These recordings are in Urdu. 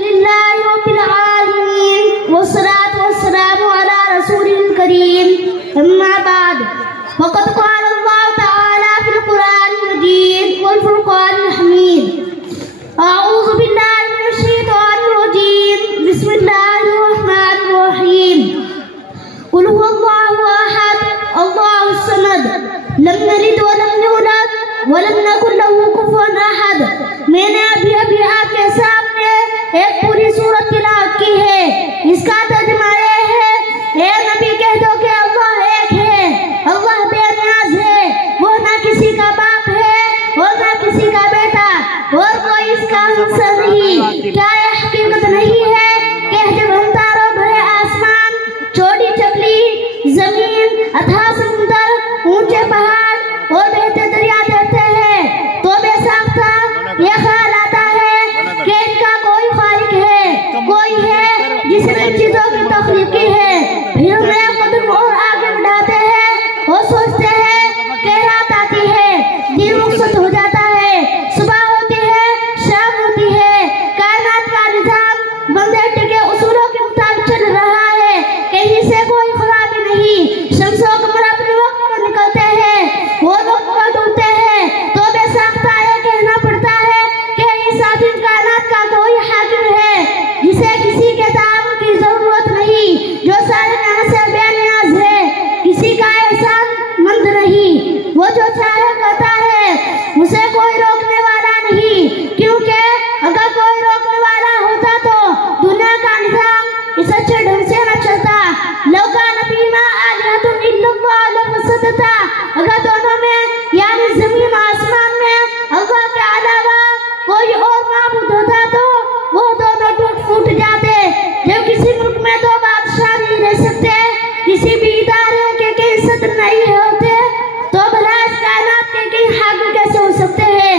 لله رب العالمين والصلاة والسلام على رسول الكريم أما بعد فقد قال الله تعالى في القرآن المجيد والفرقان الحميد أعوذ بالله من الشيطان الرجيم بسم الله الرحمن الرحيم قل هو الله أحد الله الصمد لم يلد ولم يولد ولم يكن له كفوا أحد. میں نے ابھی آپ کے سامنے ایک پوری سورت تلاوت کی ہے. اس کا ترجمہ یہ ہے: اے نبی کہہ دو کہ اللہ ایک ہے، اللہ بے نیاز ہے، وہ نہ کسی کا باپ ہے اور نہ کسی کا بیٹا اور کوئی اس کا ہمسر نہیں. کیا یہ حقیقت نہیں ہے کہ جب ہم تاروں بھرے آسمان، چھوٹی چکلی زمین، اتھاہ سمندر، اونچے پہاڑ اور بہتے دریا دیکھتے ہیں تو بے ساختہ یہ خیال آتا ہے کہ ان کا کوئی خالق ہے، کوئی ہے جس نے ان چیزوں کی تخلیق کی ہے. پھر ہم ایک قدم اور آگے بڑھاتے ہیں اور سوچتے ہیں کہ رات آتی ہے، دن رخصت ہو جاتا ہے، صبح ہوتی ہے، شام ہوتی ہے، کائنات کا نظام بندے ٹکے اصولوں کے مطابق چل رہا ہے، کہیں سے کوئی خرابی نہیں. شمس و قمر اپنے وقت پر نکلتے ہیں اور وقت پر ڈوبتے ہیں تو بے ساختہ یہ کہنا پڑتا ہے کہ اس عظیم کائنات کا کوئی حاکم ہے جسے کسی کے تعاون کی ضرورت نہیں، جو سارے جہاں سے بے نیاز ہے، کسی کا احسان مند نہیں، وہ جو چاہے کرتا ہے، اسے کوئی روکنے والا نہیں. کیونکہ اگر کوئی روکنے والا ہوتا تو دنیا کا نظام اس اچھے ڈھنگ سے نہ چلتا. لو کان فیہما آلہۃ الا اللہ لفسدتا. اگر دونوں میں یعنی زمین و آسمان میں اللہ کے علاوہ کوئی اور معبود ہوتا تو وہ دونوں ٹوٹ پھوٹ جاتے. جب کسی ملک میں دو بادشاہ نہیں رہ سکتے، کسی بھی ادارے کے کئی صدر نہیں ہوتے، تو بھلا اس کائنات کے کئی حاکم کیسے ہو سکتے ہیں؟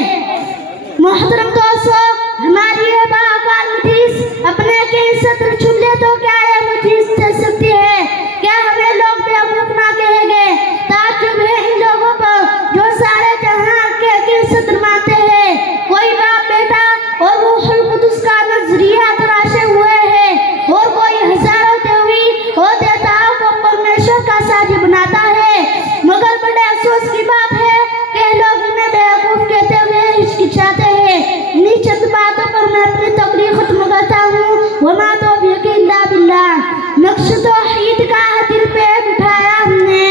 محترم دوستو، ہماری یہ باوقار مجلس اپنے کئی صدر چن لے تو کیا یہ مجلس چل سکتی ہے؟ کیا ہمیں لوگ بیوقوف نہ کہیں گے؟ تعجب ہے ان لوگوں پر جو سارے جہاں کے کئی صدر مانتے ہیں، کوئی باپ بیٹا اور روح القدس کا نظریہ تراشے ہوئے ہیں، اور کوئی ہزاروں دیوی اور دیوتاؤں کو پرمیشور کا ساجی بناتا ہے. مگر بڑے افسوس کی بات ہے کہ لوگ انہیں بیوقوف کہتے ہوئے ہچکچاتے ہیں. انہی چند باتوں پر میں اپنی تقریر ختم کرتا ہوں. وما توفیق الا باللہ. نقش توحید کا دل پہ بٹھایا ہم نے،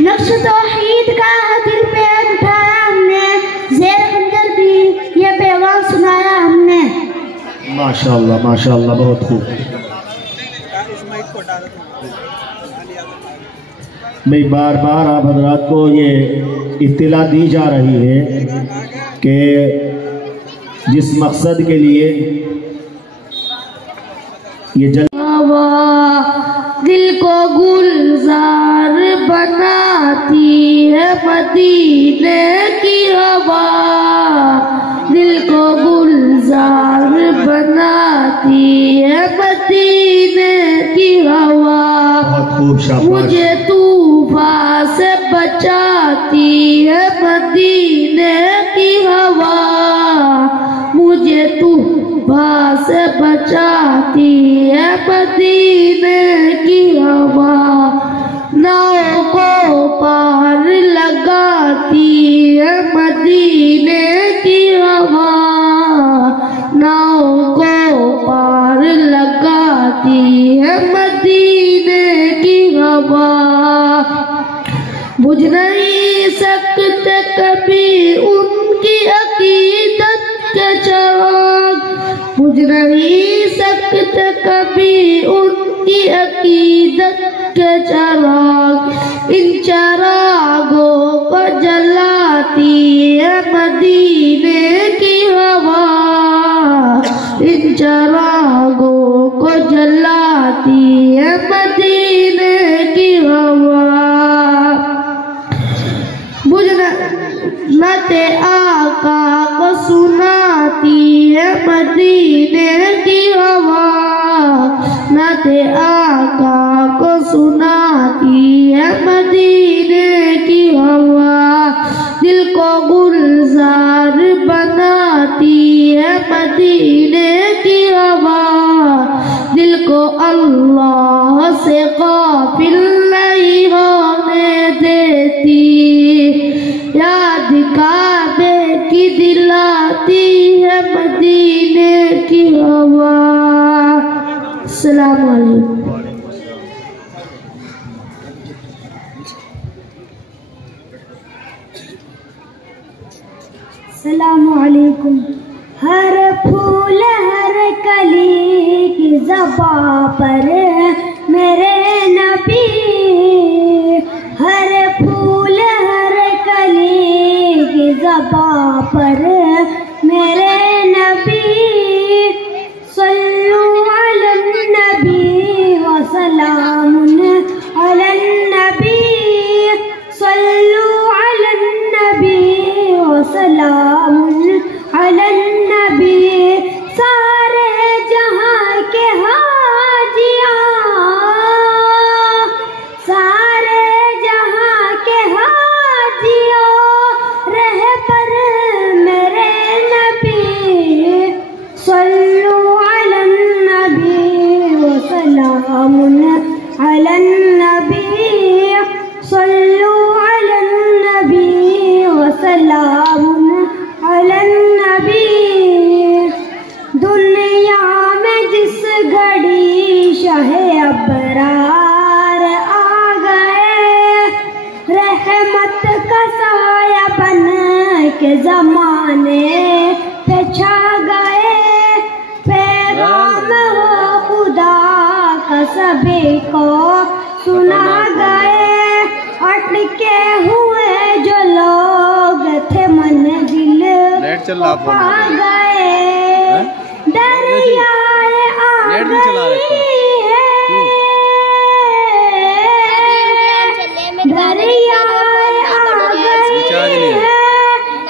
نقش توحید کا دل پہ بٹھایا ہم نے، زیر خنجر بھی یہ پیغام سنایا ہم نے. ماشاءاللہ ماشاءاللہ، بہت خوب. میں بار بار آپ حضرات کو یہ اطلاع دی جا رہی ہے کہ جس مقصد کے لیے یہ دل کو گلزار بناتی ہے مدینے کی ہوا، دل کو گلزار بناتی ہے مدینے کی ہوا. بہت خوب، شاباش. مجھے طوفان سے بچاتی ہے مدینے کی ہوا، مجھے طوفان سے بچاتی ہے مدینے کی ہوا. ناؤ کو پار لگاتی ہے مدینے کی ہوا، ناؤ کو پار لگاتی ہے مدینے کی ہوا. بجھ نہیں سکتے کبھی ان کی عقیدت کے چراغ، بجھ نہیں سکتے کبھی ان کی عقیدت کے چراغ. ان چراغوں کو جلاتی ہے مدینے کی ہوا، ان چراغوں کو جلاتی ہے مدینے کی ہوا. نعت آقا کو سناتی ہے مدینے کی ہوا، نعت آقا کو سناتی ہے مدینے کی ہوا. دل کو گلزار بناتی ہے مدینے کی ہوا، سے غافل نہیں ہونے دیتی، یاد کعبے کی دلاتی ہے مدینے کی ہوا۔ السلام علیکم۔ السلام علیکم۔ ہر پھول ہر کلی کی زباں پر میرے نبی، ہر پھول ہر کلی کی زباں پر میرے نبی، صلو علی النبی وسلام علی النبی، صلو علی النبی وسلام علی النبی۔ سارے جہاں کے حاجیاں، سارے جہاں کے حاجیوں، رہ پر میرے نبی، صلو علی النبی وسلام علی النبی، صلو علی النبی وسلام علی النبی۔ دنیا میں جس گھڑی شاہ ابرار آ گئے، رحمت کا سایہ بن کے زمانے پہ چھا گئے، پیغام ہو خدا کا سبھی کو سنا گئے، اٹکے ہوئے جو لوگ تھے منزل پا گئے، دریائے آ گئی ہے، دریائے آ گئی ہے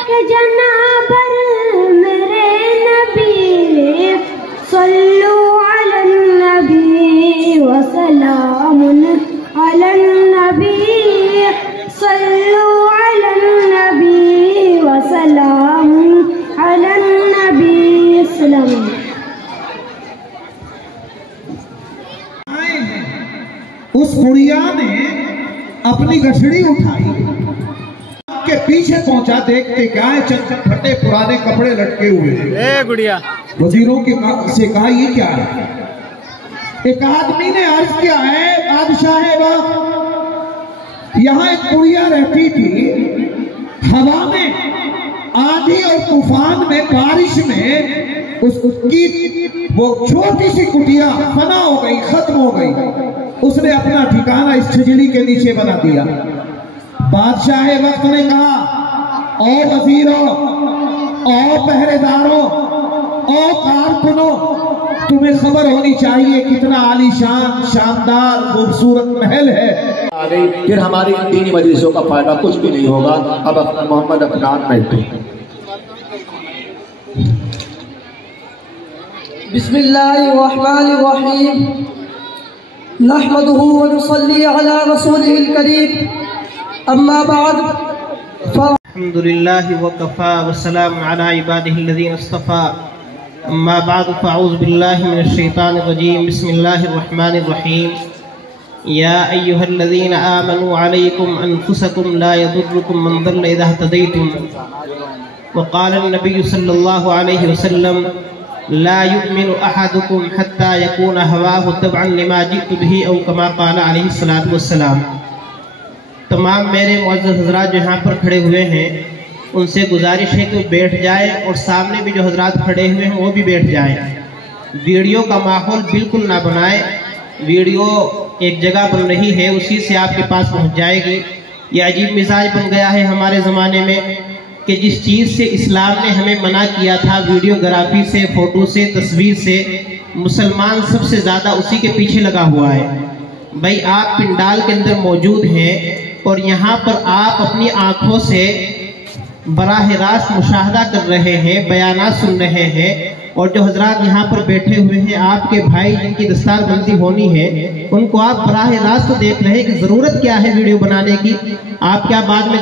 کہ جناب میرے نبی، صلو علی النبی وسلام علی النبی، صلو علی النبی وسلام علی النبی۔ السلام علیکم۔ اس بڑھیا نے اپنی گٹھڑی اٹھائی کے پیچھے پہنچا، دیکھتے کیا ہے چند پھٹے پرانے کپڑے لٹکے ہوئے۔ گڑیا وزیروں سے کہا یہ کیا ہے؟ ایک آدمی نے عرض کیا ہے بادشاہ وقت، یہاں ایک بڑھیا رہتی تھی، ہوا میں آندھی اور طوفان میں بارش میں اس کی وہ چھوٹی سی کٹیا فنا ہو گئی، ختم ہو گئی، اس نے اپنا ٹھکانہ اس چھجڑی کے نیچے بنا دیا۔ بادشاہ وقت نے کہا او وزیروں، او پہرے داروں، او کارکنوں، تمہیں خبر ہونی چاہیے کتنا عالی شان شاندار خوبصورت محل ہے۔ پھر ہماری دینی مجلسوں کا فائدہ کچھ بھی نہیں ہوگا۔ اب محمد افنان بیٹھے۔ بسم اللہ الرحمن الرحیم، نحمده ونصلي على رسوله الكريم، اما بعد الحمد لله وكفى والسلام على عباده الذين اصطفى، اما بعد فاعوذ بالله من الشيطان الرجيم، بسم الله الرحمن الرحيم، يا ايها الذين آمنوا عليكم انفسكم لا يضركم من ضل اذا اهتديتم، وقال النبي صلى الله عليه وسلم لا يؤمن احدكم حتى يكون هواه تبعا لما جئت به او كما قال عليه الصلاة والسلام۔ تمام میرے معزز حضرات جو یہاں پر کھڑے ہوئے ہیں ان سے گزارش ہے کہ وہ بیٹھ جائیں، اور سامنے بھی جو حضرات کھڑے ہوئے ہیں وہ بھی بیٹھ جائیں۔ ویڈیو کا ماحول بالکل نہ بنائیں، ویڈیو ایک جگہ بن رہی ہے اسی سے آپ کے پاس پہنچ جائے گی۔ یہ عجیب مزاج بن گیا ہے ہمارے زمانے میں کہ جس چیز سے اسلام نے ہمیں منع کیا تھا، ویڈیوگرافی سے، فوٹو سے، تصویر سے، مسلمان سب سے زیادہ اسی کے پیچھے لگا ہوا ہے۔ بھائی آپ پنڈال کے اندر موجود ہیں اور یہاں پر آپ اپنی آنکھوں سے براہ راست مشاہدہ کر رہے ہیں، بیانات سن رہے ہیں، اور جو حضرات یہاں پر بیٹھے ہوئے ہیں آپ کے بھائی جن کی دستار بندی ہونی ہے ان کو آپ براہ راست دیکھ رہے ہیں کہ ضرورت کیا ہے ویڈیو بنانے کی۔ آپ کیا بعد میں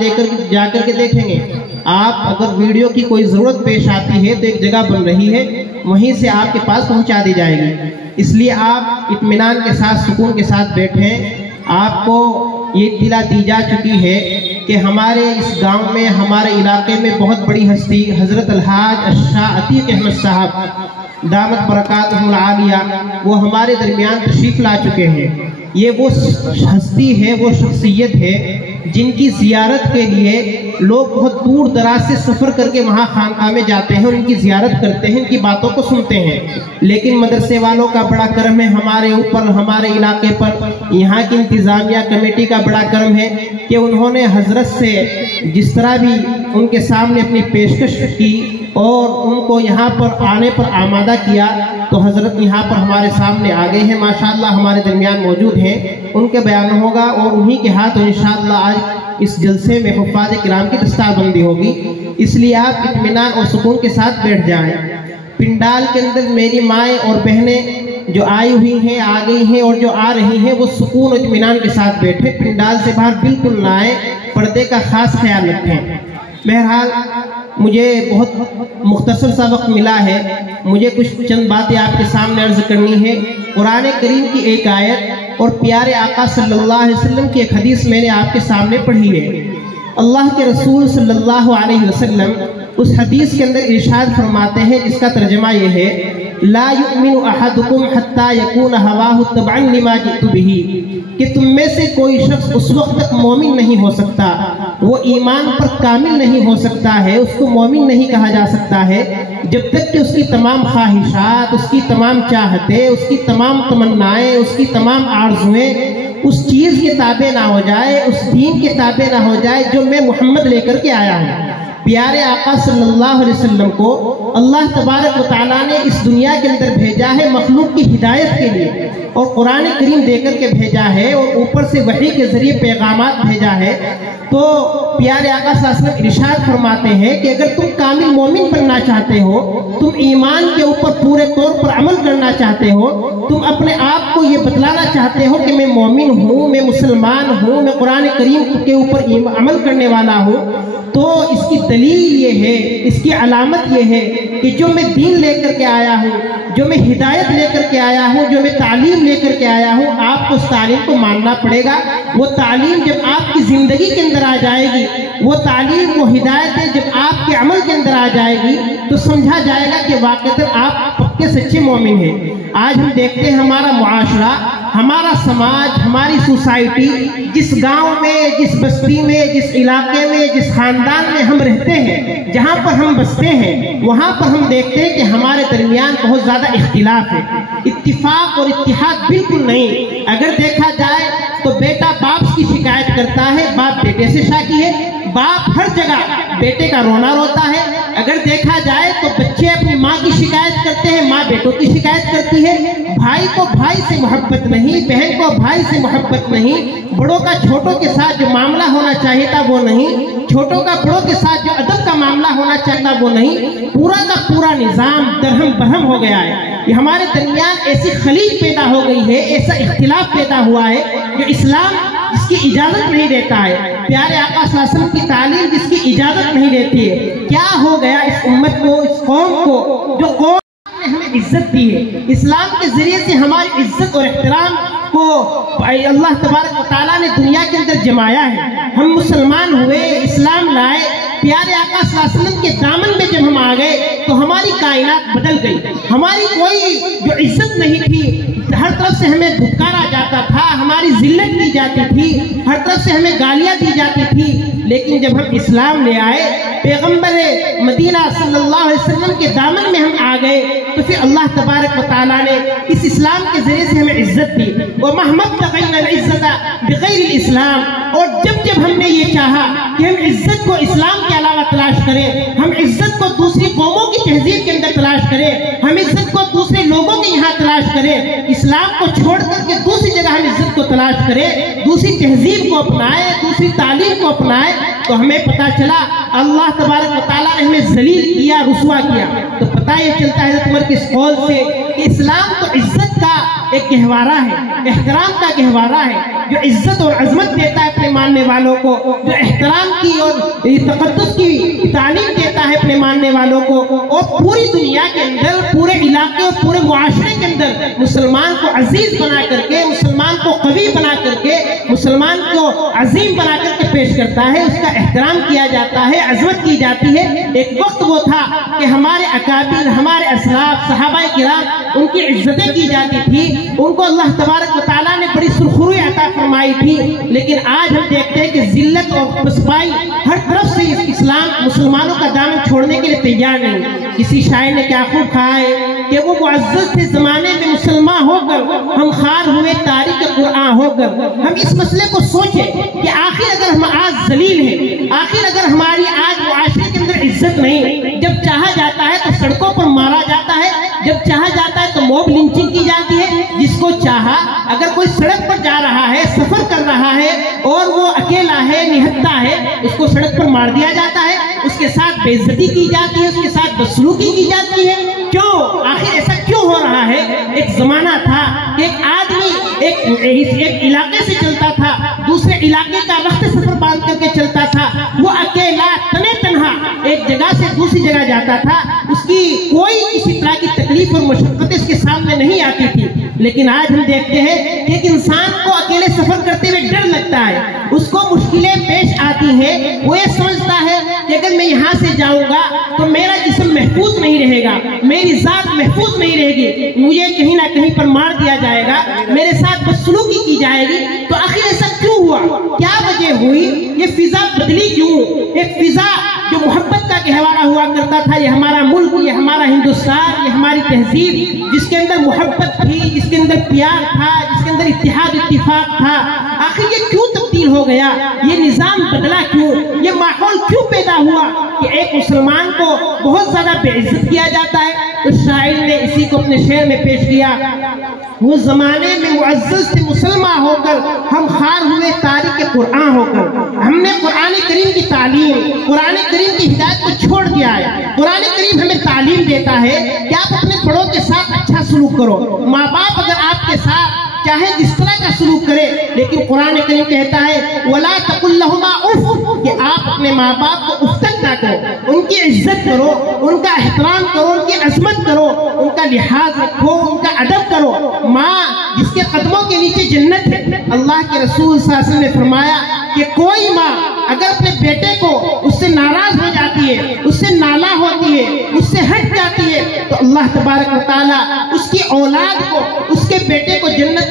جا کر کے دیکھیں گے؟ آپ اگر ویڈیو کی کوئی ضرورت پیش آتی ہے تو ایک جگہ بن رہی ہے، وہیں سے آپ کے پاس پہنچا دی جائے گی، اس لیے آپ اطمینان کے ساتھ سکون کے ساتھ بیٹھیں۔ آپ کو یہ اطلاع دی جا چکی ہے کہ ہمارے اس گاؤں میں، ہمارے علاقے میں بہت بڑی ہستی حضرت الحاج الشاہ عتیق احمد صاحب دامت برکاتہ العالیہ وہ ہمارے درمیان تشریف لا چکے ہیں۔ یہ وہ ہستی ہے، وہ شخصیت ہے جن کی زیارت کے لیے لوگ بہت دور دراز سے سفر کر کے وہاں خانقاہ میں جاتے ہیں اور ان کی زیارت کرتے ہیں، ان کی باتوں کو سنتے ہیں۔ لیکن مدرسے والوں کا بڑا کرم ہے ہمارے اوپر، ہمارے علاقے پر، یہاں کی انتظامیہ کمیٹی کا بڑا کرم ہے کہ انہوں نے حضرت سے جس طرح بھی ان کے سامنے اپنی پیشکش کی اور ان کو یہاں پر آنے پر آمادہ کیا، تو حضرت یہاں پر ہمارے سامنے آ گئے ہیں، ماشاءاللہ ہمارے درمیان موجود ہیں۔ ان کے بیان ہوگا اور انہی کے ہاتھ انشاءاللہ آج اس جلسے میں حفاظ کرام کی دستار بندی ہوگی، اس لیے آپ اطمینان اور سکون کے ساتھ بیٹھ جائیں۔ پنڈال کے اندر میری مائیں اور بہنیں جو آئی ہوئی ہیں، آ گئی ہیں اور جو آ رہی ہیں، وہ سکون اور اطمینان کے ساتھ بیٹھے، پنڈال سے باہر بالکل نہ آئیں، پردے کا خاص خیال رکھیں۔ بہرحال مجھے بہت مختصر سا وقت ملا ہے، مجھے کچھ چند باتیں آپ کے سامنے عرض کرنی ہے۔ قرآن کریم کی ایک آیت اور پیارے آقا صلی اللہ علیہ وسلم کی ایک حدیث میں نے آپ کے سامنے پڑھی ہے۔ اللہ کے رسول صلی اللہ علیہ وسلم اس حدیث کے اندر ارشاد فرماتے ہیں، جس کا ترجمہ یہ ہے، لا یؤمن احدکم حتی یکون ہواہ تبعا لما جئت بہ، کہ تم میں سے کوئی شخص اس وقت تک مومن نہیں ہو سکتا، وہ ایمان پر کامل نہیں ہو سکتا ہے، اس کو مومن نہیں کہا جا سکتا ہے جب تک کہ اس کی تمام خواہشات، اس کی تمام چاہتیں، اس کی تمام تمنائیں، اس کی تمام آرزویں اس چیز کے تابع نہ ہو جائے، اس دین کے تابع نہ ہو جائے جو میں محمد لے کر کے آیا ہوں۔ پیارے آقا صلی اللہ علیہ وسلم کو اللہ تبارک و تعالیٰ نے اس دنیا کے اندر بھیجا ہے مخلوق کی ہدایت کے لیے، اور قرآن کریم دے کر کے بھیجا ہے اور اوپر سے وحی کے ذریعے پیغامات بھیجا ہے۔ تو پیارے آقا صلی اللہ علیہ وسلم ارشاد فرماتے ہیں کہ اگر تم کامل مومن بننا چاہتے ہو، تم ایمان کے اوپر پورے طور پر عمل کرنا چاہتے ہو، تم اپنے آپ کو یہ بتلانا چاہتے ہو کہ میں مومن ہوں، میں مسلمان ہوں، میں قرآن کریم کے اوپر عمل کرنے والا ہوں، تو اس کی دلیل یہ ہے، اس کی علامت یہ ہے کہ جو میں دین لے کر کے آیا ہوں، جو میں ہدایت لے کر کے آیا ہوں، جو میں تعلیم لے کر کے آیا ہوں، آپ کو اس تعلیم کو ماننا پڑے گا۔ وہ تعلیم جب آپ کی زندگی کے اندر آ جائے گی، وہ تعلیم، وہ ہدایتیں جب آپ کے عمل کے اندر آ جائے گی، تو سمجھا جائے گا کہ واقعتاً آپ پکے سچے مومن ہیں۔ آج ہم دیکھتے ہیں ہمارا معاشرہ، ہمارا سماج، ہماری سوسائٹی، جس گاؤں میں، جس بستی میں، جس علاقے میں، جس خاندان میں ہم رہتے ہیں، جہاں پر ہم بستے ہیں، وہاں پر ہم دیکھتے ہیں کہ ہمارے درمیان بہت زیادہ اختلاف ہے، اتفاق اور اتحاد بالکل نہیں۔ اگر دیکھا جائے تو بیٹا باپ کی شکایت کرتا ہے، باپ بیٹے سے شاکی ہے، باپ ہر جگہ بیٹے کا رونا روتا ہے۔ اگر دیکھا جائے تو بچے اپنی ماں کی شکایت کرتے ہیں، ماں بیٹوں کی شکایت کرتی ہے، بھائی کو بھائی سے محبت نہیں، بہن کو بھائی سے محبت نہیں، بڑوں کا چھوٹوں کے ساتھ جو معاملہ ہونا چاہیے تھا وہ نہیں، چھوٹوں کا بڑوں کے ساتھ جو ادب کا معاملہ ہونا چاہیے تھا وہ نہیں، پورا کا پورا نظام درہم برہم ہو گیا ہے۔ یہ ہمارے درمیان ایسی خلیج پیدا ہو گئی ہے، ایسا اختلاف پیدا ہوا ہے جو اسلام اس کی اجازت نہیں دیتا ہے۔ پیارے آقا صلی اللہ علیہ وسلم کی تعلیم جس کی اجازت نہیں دیتی ہے۔ کیا ہو گیا اس امت کو، اس قوم کو، جو قوم نے ہمیں عزت دی ہے، اسلام کے ذریعے سے ہماری عزت اور احترام کو اللہ تبارک و تعالیٰ نے دنیا کے اندر جمایا ہے۔ ہم مسلمان ہوئے، اسلام لائے، پیارے آقا صلی اللہ علیہ وسلم کے دامن میں جب ہم آ گئے تو ہماری کائنات بدل گئی۔ ہماری کوئی جو عزت نہیں تھی، ہر طرف سے ہمیں دھکارا جاتا تھا، ہماری ذلت دی جاتی تھی، ہر طرف سے ہمیں گالیاں دی جاتی تھی۔ لیکن جب ہم اسلام لے آئے، پیغمبر مدینہ صلی اللہ علیہ وسلم کے دامن میں ہم آ گئے، تو پھر اللہ تبارک و تعالیٰ نے اس اسلام کے ذریعے سے ہمیں عزت دی۔ وَمَهْمَا ابْتَغَيْنَا الْعِزَّةَ بِغَيْرِ الْإِسْلَامِ، اور جب ہم نے یہ چاہا کہ ہم عزت کو اسلام کے علاوہ تلاش کریں، ہم عزت کو دوسری قوموں کی تہذیب کے اندر تلاش کریں، ہم عزت کو دوسرے لوگوں کے یہاں تلاش کریں، اسلام کو چھوڑ کر کے دوسری جگہ ہم عزت کو تلاش کریں، دوسری تہذیب کو اپنائیں، دوسری تعلیم کو اپنائیں، تو ہمیں پتا چلا اللہ تبارک و تعالیٰ نے ہمیں ذلیل کیا، رسوا کیا۔ تو پتہ یہ چلتا ہے حضرت عمر کے اس قول سے کہ اسلام تو عزت کا ایک گہوارہ ہے، احترام کا گہوارہ ہے، جو عزت اور عظمت دیتا ہے اپنے ماننے والوں کو، جو احترام کی اور تقدس کی تعلیم دیتا ہے اپنے ماننے والوں کو، اور پوری دنیا کے اندر، پورے علاقے اور پورے معاشرے کے اندر مسلمان کو عزیز بنا کر کے، مسلمان کو قوی بنا کر کے، مسلمان کو عظیم بنا کر کے پیش کرتا ہے، اس کا احترام کیا جاتا ہے، عظمت کی جاتی ہے۔ ایک وقت وہ تھا کہ ہمارے اکابر، ہمارے اسلاف، صحابہ کرام، ان کی عزتیں کی جاتی تھی، ان کو اللہ تبارک و تعالیٰ نے بڑی سرخروئی عطا فرمائی تھی، لیکن آج ہم دیکھتے ہیں کہ ذلت اور پسپائی ہر طرف سے اسلام مسلمانوں کا دامن چھوڑنے کے لیے تیار نہیں۔ کسی شاعر نے کیا خوب کہا ہے کہ وہ معزز تھے زمانے میں مسلمان ہو کر، ہم خار ہوئے تاریخ قرآن ہو کر۔ ہم اس مسئلے کو سوچیں کہ آخر اگر ہم آج ذلیل ہیں، آخر اگر ہماری آج معاشرے کے اندر عزت نہیں، جب چاہا جاتا ہے تو سڑکوں پر مارا جاتا ہے، جب چاہا جاتا ہے تو موب لنچنگ کی جاتی ہے، جس کو چاہا اگر کوئی سڑک پر جا رہا ہے، سفر کر رہا ہے اور وہ اکیلا ہے، نہتا ہے، اس کو سڑک پر مار دیا جاتا ہے، اس کے ساتھ بے عزتی کی جاتی ہے، اس کے ساتھ بدسلوکی کی جاتی ہے۔ کیوں؟ آخر ایسا کیوں ہو رہا ہے؟ ایک زمانہ تھا کہ ایک آدمی ایک علاقے سے چلتا تھا، دوسرے علاقے کا وقت سفر باندھ کر کے چلتا تھا، وہ اکیلا تنے تنہا ایک جگہ سے دوسری جگہ جاتا تھا، اس کی کوئی کسی طرح کی تکلیف اور مشقت اس کے سامنے نہیں آتی تھی۔ لیکن آج ہم دیکھتے ہیں کہ ایک انسان کو اکیلے سفر کرتے ہوئے ڈر لگتا ہے، اس کو مشکلیں پیش آتی ہیں، وہ یہ سمجھتا ہے کہ اگر میں یہاں سے جاؤں گا تو میرا جسم محفوظ نہیں رہے گا، میری ذات محفوظ نہیں رہے گی، مجھے کہیں نہ کہیں پر مار دیا جائے گا، میرے ساتھ بدسلوکی کی جائے گی۔ تو آخر ایسا کیوں ہوا؟ کیا وجہ ہوئی؟ یہ فضا بدلی کیوں؟ ایک فضا جو محبت کا گہوارہ ہوا کرتا تھا، یہ ہمارا ملک، یہ ہمارا ہندوستان، یہ ہماری تہذیب، جس کے اندر محبت تھی، جس کے اندر پیار تھا، جس کے اندر اتحاد اتفاق تھا، آخر یہ کیوں تبدیل ہو گیا؟ یہ نظام بدلا کیوں؟ یہ ماحول کیوں پیدا ہوا کہ ایک مسلمان کو بہت زیادہ بے عزت کیا جاتا ہے؟ تو شاعر نے اسی کو اپنے شعر میں پیش کیا، وہ زمانے میں معزز تھے مسلمان ہو کر، ہم خار ہوئے تاریخ قرآن ہو کر۔ ہم نے قرآن کریم کی تعلیم، قرآن کریم کی ہدایت کو چھوڑ دیا ہے۔ قرآن کریم ہمیں تعلیم دیتا ہے کہ آپ اپنے بڑوں کے ساتھ اچھا سلوک کرو، ماں باپ اگر آپ کے ساتھ چاہے جس طرح کا سلوک کرے، لیکن قرآن کریم کہتا ہے وَلَا تَقُلْ لَهُمَا اُفٍّ، کہ آپ اپنے ماں باپ کو اف تک نہ کرو، ان کی عزت کرو، ان کا احترام کرو، ان کی عظمت کرو، ان کا لحاظ رکھو، ان کا ادب کرو۔ ماں جس کے قدموں کے نیچے جنت ہے۔ اللہ کے رسول صلی اللہ علیہ وسلم نے فرمایا کہ کوئی ماں اگر اپنے بیٹے کو اس سے ناراض ہو جاتی ہے، اس سے نالا ہوتی ہے، اس سے ہٹ جاتی ہے، تو اللہ تبارک و تعالیٰ اس کی اولاد کو، اس کے بیٹے کو جنت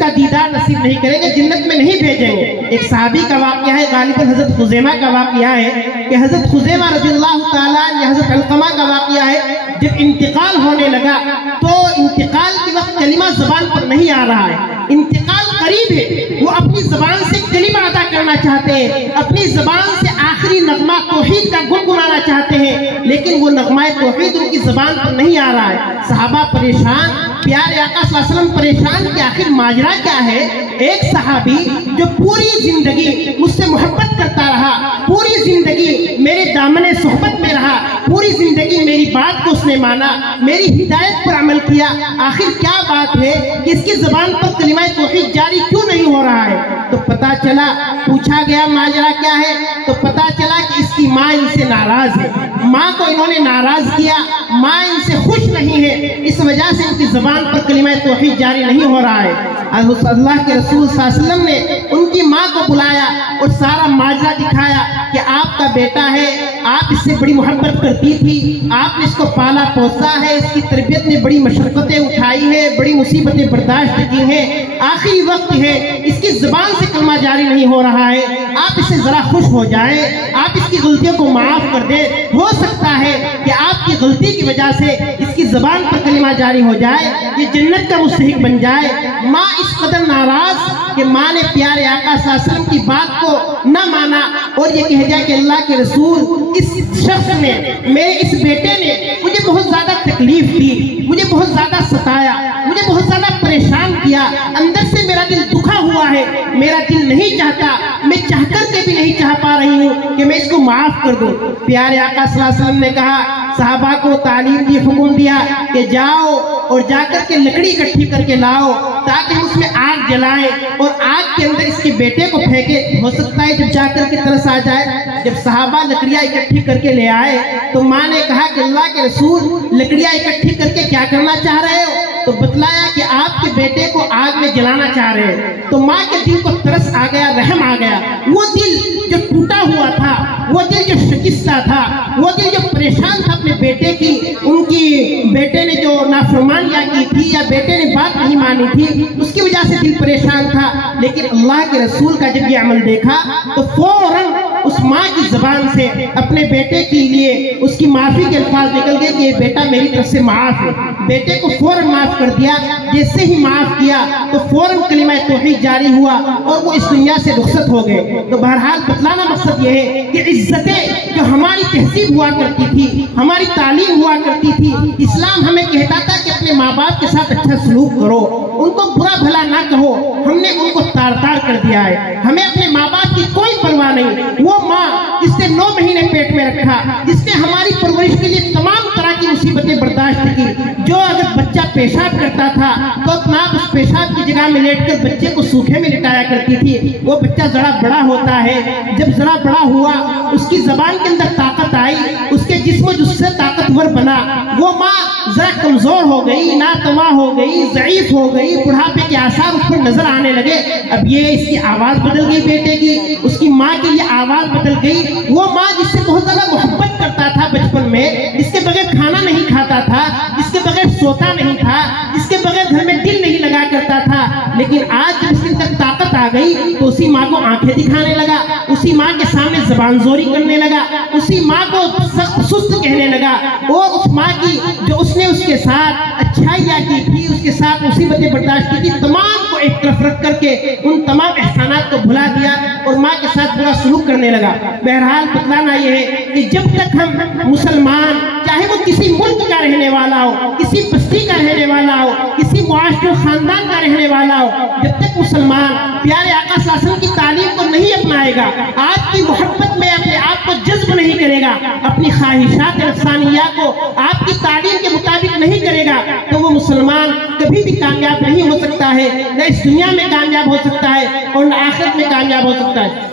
کا دیدار نصیب نہیں کریں گے، جنت میں نہیں بھیجیں گے۔ ایک صحابی کا واقعہ ہے، غالباً حضرت خزیمہ کا واقعہ ہے کہ حضرت خزیمہ رضی اللہ تعالیٰ عنہ، حضرت علقمہ کا واقعہ ہے، جب انتقال ہونے لگا تو انتقال کے وقت کلمہ زبان پر نہیں آ رہا ہے، انتقال قریب ہے، وہ اپنی زبان سے کلمہ ادا کرنا چاہتے ہیں، اپنی زبان سے آخری نغمہ توحید کا گنگنانا چاہتے ہیں، لیکن وہ نغمہ توحید ان کی زبان پر نہیں آ رہا ہے۔ صحابہ پریشان، پیارے آقا صلی اللہ علیہ وسلم پریشان کہ آخر ماجرا کیا ہے؟ ایک صحابی جو پوری زندگی مجھ سے محبت کرتا رہا، پوری زندگی میرے دامن صحبت میں رہا، پوری زندگی میری بات کو اس نے مانا، میری ہدایت پر عمل کیا، آخر کیا بات ہے کہ اس کی زبان پر کلمہ توحید جاری کیوں نہیں ہو رہا ہے؟ تو پتا چلا، پوچھا گیا ماجرا کیا ہے، تو پتا چلا کہ اس کی ماں ان سے ناراض ہے، ماں کو انہوں نے ناراض کیا، ماں ان سے خوش نہیں ہے، اس وجہ سے ان کی زبان پر کلمہ توحید جاری نہیں ہو رہا ہے۔ اللہ کے رسول صلی اللہ علیہ وسلم نے ان کی ماں کو بلایا اور سارا ماجرا دکھایا کہ آپ کا بیٹا ہے، آپ اس سے بڑی محبت کرتی تھی، آپ نے اس کو پالا پوسا ہے، اس کی تربیت میں بڑی مشقتیں اٹھائی ہیں، بڑی مصیبتیں برداشت کی ہیں، آخری وقت ہے، اس کی زبان سے کلمہ جاری نہیں ہو رہا ہے، آپ اس سے ذرا خوش ہو جائیں، آپ اس کی غلطیوں کو معاف کر دیں، ہو سکتا ہے کہ آپ کی غلطی کی وجہ سے اس کی زبان پر کلمہ جاری ہو جائے، یہ جنت کا مستحق بن جائے۔ ماں اس قدر ناراض کہ ماں نے پیارے آقا صلی اللہ علیہ وسلم کی بات کو نہ مانا اور یہ کہہ دیا کہ اللہ کے رسول، اس شخص نے، میرے اس بیٹے نے مجھے بہت زیادہ تکلیف دی، مجھے بہت زیادہ ستایا، مجھے بہت زیادہ پریشان کیا، اندر سے میرا دل دکھا ہوا ہے، میرا دل نہیں چاہتا، میں چاہ کر کے بھی نہیں چاہ پا رہی ہوں کہ میں اس کو معاف کر دوں۔ پیارے آقا صلی اللہ علیہ وسلم نے کہا، صحابہ کو تعلیم دی، حکم دیا کہ جاؤ اور جا کر کے لکڑی اکٹھی کر کے لاؤ تاکہ ہم اس میں آگ جلائیں اور آگ کے اندر اس کے بیٹے کو پھینکے. ہو سکتا ہے جب جا کر کے ترس آ جائے. جب صحابہ لکڑیاں اکٹھی کر کے لے آئے تو ماں نے کہا کہ اللہ کے رسول لکڑیاں اکٹھی کر کے کیا کرنا چاہ رہے ہو؟ تو بتلایا کہ آپ کے بیٹے کو آگ میں جلانا چاہ رہے ہیں. تو ماں کے دل کو ترس آ گیا, رحم آ گیا. وہ دل جو ٹوٹا ہوا تھا, وہ دل جو شکستہ تھا, وہ دل جو پریشان تھا اپنے بیٹے کی, ان کی بیٹے نے جو نافرمانیاں کی تھی یا بیٹے نے بات نہیں مانی تھی, اس کی وجہ سے دل پریشان تھا. لیکن اللہ کے رسول کا جب یہ عمل دیکھا تو فوراً اس ماں کی زبان سے اپنے بیٹے کے لیے اس کی معافی کے الفاظ نکل گئے کہ یہ بیٹا میری طرف سے معاف ہے. بیٹے کو فوراً معاف کر دیا. جیسے ہی معاف کیا تو فوراً کلمہ توحید جاری ہوا اور وہ اس دنیا سے رخصت ہو گئے. تو بہرحال بتلانا مقصد یہ ہے کہ عزتیں جو ہماری تہذیب ہوا کرتی تھی, ہماری تعلیم ہوا کرتی تھی, اسلام ہمیں کہتا تھا کہ اپنے ماں باپ کے ساتھ اچھا سلوک کرو, ان کو برا بھلا نہ کہو. ہم نے ان کو تار تار کر دیا ہے. ہمیں اپنے ماں باپ کی کوئی پرواہ نہیں. وہ ماں جس نے 9 مہینے پیٹ میں رکھا, جس نے ہماری پرورش کے لیے تمام طرح کی مصیبتیں برداشت کی, جو اگر بچہ پیشاب کرتا تھا تو اپنا اس پیشاب کی جگہ میں لیٹ کر بچے کو سوکھے میں لٹایا کرتی تھی. وہ بچہ ذرا بڑا ہوتا ہے, جب ذرا بڑا ہوا اس کی زبان کے اندر طاقت آئی, اس کے جسم و جس سے طاقتور بنا. وہ ماں ذرا کمزور ہو گئی, ناتواں ہو گئی, ضعیف ہو گئی, بڑھاپے کے آثار اس پر نظر آنے لگے. اب یہ اس کی آواز بدل گئی بیٹے کی, اس کی ماں کی یہ آواز بدل گئی. وہ ماں جس سے بہت زیادہ محبت کرتا تھا بچپن میں, جس کے بغیر کھانا نہیں کھاتا تھا, جس کے بغیر سوتا نہیں تھا, جس کے بغیر گھر میں دل نہیں لگا کرتا تھا, لیکن آج جب اس کے اندر طاقت آ گئی تو اسی ماں کو آنکھیں دکھانے لگا, اسی ماں کے سامنے زبان زوری کرنے لگا, اسی ماں کو سخت سست کہنے لگا. اور اس ماں کی جو اس نے اس کے ساتھ اچھائیاں کی تھی, اس کے ساتھ مصیبتیں برداشت کی تھی, تمام کو ایک طرف رکھ کر کے ان تمام احسانات کو بھلا دیا اور ماں کے ساتھ برا سلوک کرنے لگا. بہرحال بتلانا یہ ہے کہ جب تک ہم مسلمان, چاہے وہ کسی ملک کا رہنے والا ہو, کسی بستی کا رہنے والا ہو, کسی معاشرے خاندان کا رہنے والا ہو, جب تک مسلمان پیارے آقا صلی اللہ علیہ وسلم کی تعلیم کو نہیں اپنائے گا, آپ کی محبت میں اپنے آپ کو جذب نہیں کرے گا, اپنی خواہشات نفسانیہ کو آپ کی تعلیم کے مطابق نہیں کرے گا, تو وہ مسلمان کبھی بھی کامیاب نہیں ہو سکتا ہے. نہ اس دنیا میں کامیاب ہو سکتا ہے اور نہ آخرت میں کامیاب ہو سکتا ہے.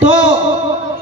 تو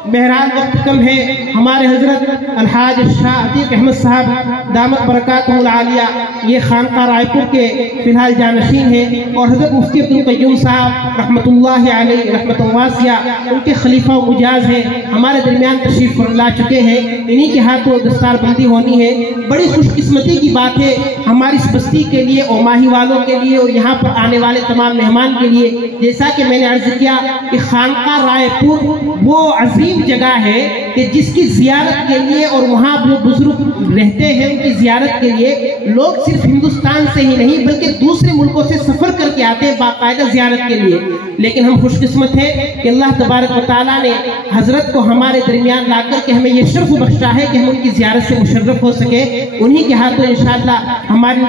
بہرحال وقت کم ہے. ہمارے حضرت الحاج شاہ عتیق احمد صاحب دامت برکاتہ العالیہ یہ خانقاہ رائے پور کے فی الحال جانشین ہیں, اور حضرت مفتی عبد القیوم صاحب رحمۃ اللہ علیہ رحمۃ واسعہ ان کے خلیفہ و مجاز ہیں, ہمارے درمیان تشریف لا چکے ہیں. انہی کے ہاتھوں دستار بندی ہونی ہے. بڑی خوش قسمتی کی بات ہے ہماری اس بستی کے لیے اور ماہی والوں کے لیے اور یہاں پر آنے والے تمام مہمان کے لیے. جیسا کہ میں نے عرض کیا کہ خانقاہ رائے پور وہ عظیم جگہ ہے کہ جس کی زیارت کے لیے اور وہاں جو بزرگ رہتے ہیں ان کی زیارت کے لیے لوگ صرف ہندوستان سے ہی نہیں بلکہ دوسرے ملکوں سے سفر کر کے آتے ہیں باقاعدہ زیارت کے لیے. لیکن ہم خوش قسمت ہیں کہ اللہ تبارک و تعالیٰ نے حضرت کو ہمارے درمیان لا کر کے ہمیں یہ شرف بخشا ہے کہ ہم ان کی زیارت سے مشرف ہو سکے. انہی کے ہاتھوں انشاءاللہ ہماری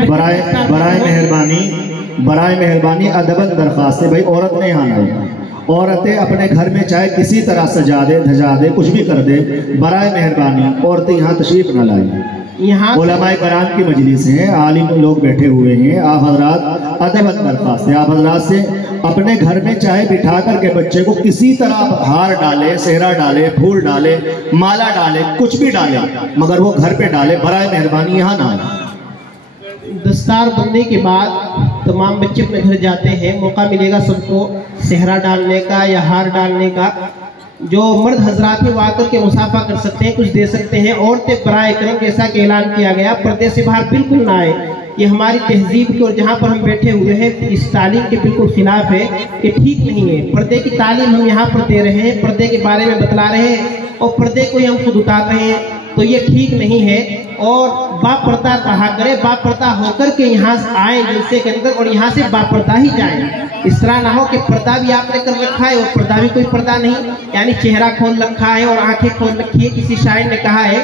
برائے مہربانی ادباً درخواست ہے, بھائی عورت نہیں آنا ہے. عورتیں اپنے گھر میں چاہے کسی طرح سجا دے, دھجا دے, کچھ بھی کر دے, برائے مہربانی عورتیں یہاں تشریف نہ لائیں. علماء کرام کی مجلس ہیں, عالم لوگ بیٹھے ہوئے ہیں. آپ حضرات ادباً درخواست ہے, آپ حضرات سے اپنے گھر میں چاہے بٹھا کر کے بچے کو کسی طرح ہار ڈالے, صحرا ڈالے, پھول ڈالے, مالا ڈالے, کچھ بھی ڈالے, مگر وہ گھر پہ ڈالے. برائے مہربانی یہاں نہ آئے. دستار بندی کے بعد تمام بچے اپنے گھر جاتے ہیں. موقع ملے گا سب کو صحرا ڈالنے کا یا ہار ڈالنے کا. جو مرد حضرات ہیں وہ آ کر کے مصافحہ کر سکتے ہیں, کچھ دے سکتے ہیں. عورتیں برائے کرم جیسا کہ اعلان کیا گیا پردے سے باہر بالکل نہ آئے. یہ ہماری تہذیب کی اور جہاں پر ہم بیٹھے ہوئے ہیں اس تعلیم کے بالکل خلاف ہے, کہ ٹھیک نہیں ہے. پردے کی تعلیم ہم یہاں پر دے رہے ہیں, پردے کے بارے میں بتلا رہے ہیں اور پردے کو ہی ہم خود اتار رہے ہیں, تو یہ ٹھیک نہیں ہے. اور باپردہ رہا کرے, باپردہ ہو کر کے یہاں آئیں جلسے کے اندر اور یہاں سے باپردہ ہی جائیں. اس طرح نہ ہو کہ پردہ بھی آپ نے کر رکھا ہے اور پردہ بھی کوئی پردہ نہیں, یعنی چہرہ کھول رکھا ہے اور آنکھیں کھول رکھی ہے. کسی شاعر نے کہا ہے